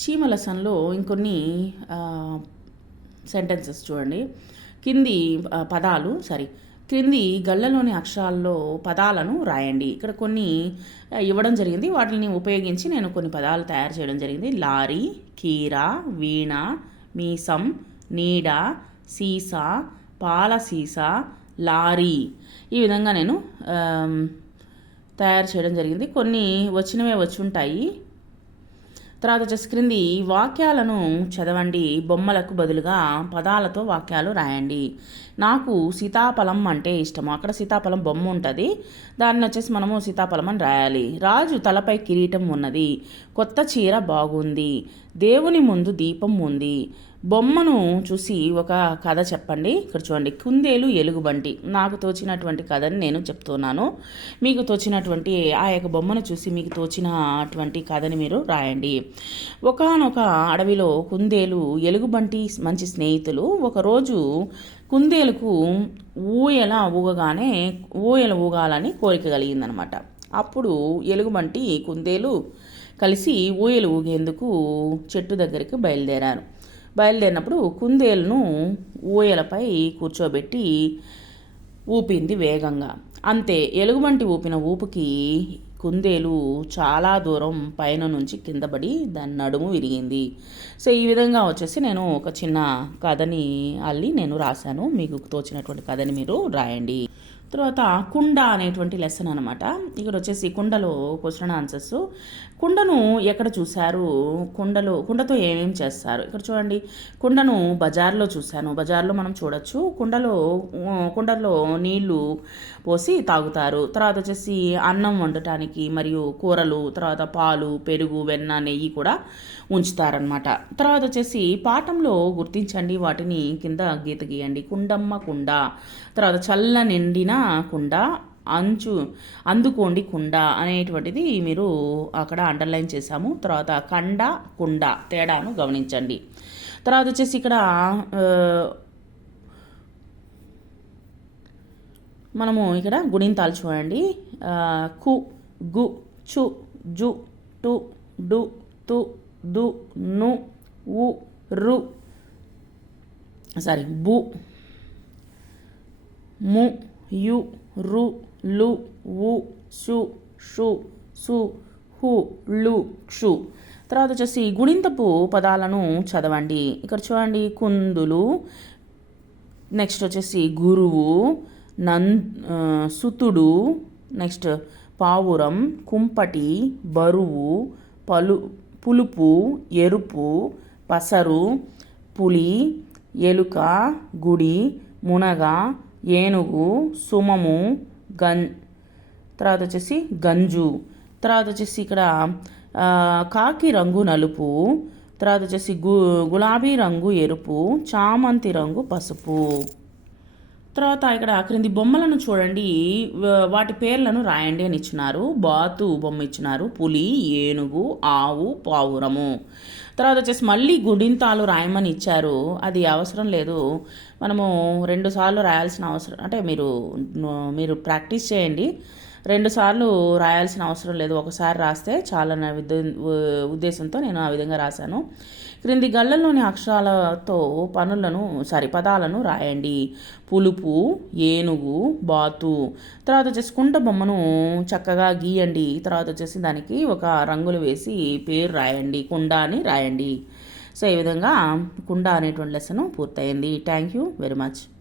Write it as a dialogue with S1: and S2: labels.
S1: చీమ లెసన్లో ఇంకొన్ని సెంటెన్సెస్ చూడండి. కింది పదాలు సారీ క్రింది గళ్ళలోని అక్షరాల్లో పదాలను రాయండి. ఇక్కడ కొన్ని ఇవ్వడం జరిగింది. వాటిని ఉపయోగించి నేను కొన్ని పదాలు తయారు చేయడం జరిగింది. లారీ కీరా వీణ మీసం నీడ సీసా పాల సీసా లారీ. ఈ విధంగా నేను తయారు చేయడం జరిగింది. కొన్ని వచ్చినవే వచ్చి ఉంటాయి తర్వాత వచ్చేసి క్రింది వాక్యాలను చదవండి. బొమ్మలకు బదులుగా పదాలతో వాక్యాలు రాయండి. నాకు సీతాఫలం అంటే ఇష్టము. అక్కడ సీతాఫలం బొమ్మ ఉంటుంది. దాన్ని వచ్చేసి మనము సీతాఫలం అని రాయాలి. రాజు తలపై కిరీటం ఉన్నది. కొత్త చీర బాగుంది. దేవుని ముందు దీపం ఉంది. బొమ్మను చూసి ఒక కథ చెప్పండి. ఇక్కడ చూడండి కుందేలు ఎలుగుబంటి. నాకు తోచినటువంటి కథని నేను చెప్తున్నాను. మీకు తోచినటువంటి ఆ యొక్క బొమ్మను చూసి మీకు తోచినటువంటి కథని మీరు రాయండి. ఒకనొక అడవిలో కుందేలు ఎలుగుబంటి మంచి స్నేహితులు. ఒకరోజు కుందేలుకు ఊయల ఊగగానే ఊయల ఊగాలని కోరిక కలిగిందనమాట. అప్పుడు ఎలుగుబంటి కుందేలు కలిసి ఊయలు ఊగేందుకు చెట్టు దగ్గరికి బయలుదేరారు. బయలుదేరినప్పుడు కుందేలును ఊయలపై కూర్చోబెట్టి ఊపింది వేగంగా. అంతే ఎలుగుబంటి ఊపిన ఊపుకి కుందేలు చాలా దూరం పైన నుంచి కిందపడి దాని నడుము విరిగింది. సో ఈ విధంగా వచ్చేసి నేను ఒక చిన్న కథని అల్లి నేను రాశాను. మీకు తోచినటువంటి కథని మీరు రాయండి. తర్వాత కుండ అనేటువంటి లెసన్ అనమాట ఇక్కడ వచ్చేసి కుండలో క్వశ్చన్ ఆన్సర్స్ కుండను ఎక్కడ చూశారు? కుండలో కుండతో ఏమేమి చేస్తారు? ఇక్కడ చూడండి. కుండను బజార్లో చూశాను. బజార్లో మనం చూడొచ్చు. కుండలో కుండలో నీళ్ళు పోసి తాగుతారు. తర్వాత వచ్చేసి అన్నం వండటానికి మరియు కూరలు తర్వాత పాలు పెరుగు వెన్న నెయ్యి కూడా ఉంచుతారనమాట తర్వాత వచ్చేసి పాఠంలో గుర్తించండి వాటిని. కింద గీత గీయండి. కుండమ్మ కుండ. తర్వాత చల్ల నిండిన కుండ అంచు అందుకోండి కుండ అనేటువంటిది మీరు అక్కడ అండర్లైన్ చేశాము. తర్వాత కండ కుండ తేడాను గమనించండి. తర్వాత వచ్చేసి ఇక్కడ మనము ఇక్కడ గుణింతాలు చూడండి. కు గు చు జు టు డు తు దు ను ఉ రు సారీ బు ము యు రు లు ఉ సు షు సు హు లు క్షు. తర్వాత వచ్చేసి గుణింతపు పదాలను చదవండి. ఇక్కడ చూడండి కుందులు. నెక్స్ట్ వచ్చేసి గురువు నం సుతుడు. నెక్స్ట్ పావురం కుంపటి బరువు పలు పులుపు ఎరుపు పసరు పులి ఎలుక గుడి మునగ ఏనుగు సుమము గన్ తర్వాత వచ్చేసి గంజు తర్వాత వచ్చేసి ఇక్కడ కాకి రంగు నలుపు తర్వాత వచ్చేసి గు గులాబీ రంగు ఎరుపు చామంతి రంగు పసుపు. తర్వాత ఇక్కడ క్రింది బొమ్మలను చూడండి. వాటి పేర్లను రాయండి అని ఇచ్చినారు. బాతు బొమ్మ ఇచ్చినారు. పులి ఏనుగు ఆవు పావురము. తర్వాత వచ్చేసి మళ్ళీ గుడింతాలు రాయమని ఇచ్చారు. అది అవసరం లేదు. మనము రెండుసార్లు రాయాల్సిన అవసరం అంటే మీరు మీరు ప్రాక్టీస్ చేయండి. రెండుసార్లు రాయాల్సిన అవసరం లేదు. ఒకసారి రాస్తే చాలా విద్య- ఉద్దేశంతో నేను ఆ విధంగా రాశాను. క్రింది గళ్ళల్లోని అక్షరాలతో పనులను సారీ పదాలను రాయండి. పులుపు ఏనుగు బాతు తర్వాత వచ్చేసి కుంట బొమ్మను చక్కగా గీయండి. తర్వాత వచ్చేసి దానికి ఒక రంగులు వేసి పేరు రాయండి. కుండ అని రాయండి. సో ఈ విధంగా కుండ అనేటువంటి లెసన్ పూర్తయింది. Thank you very much.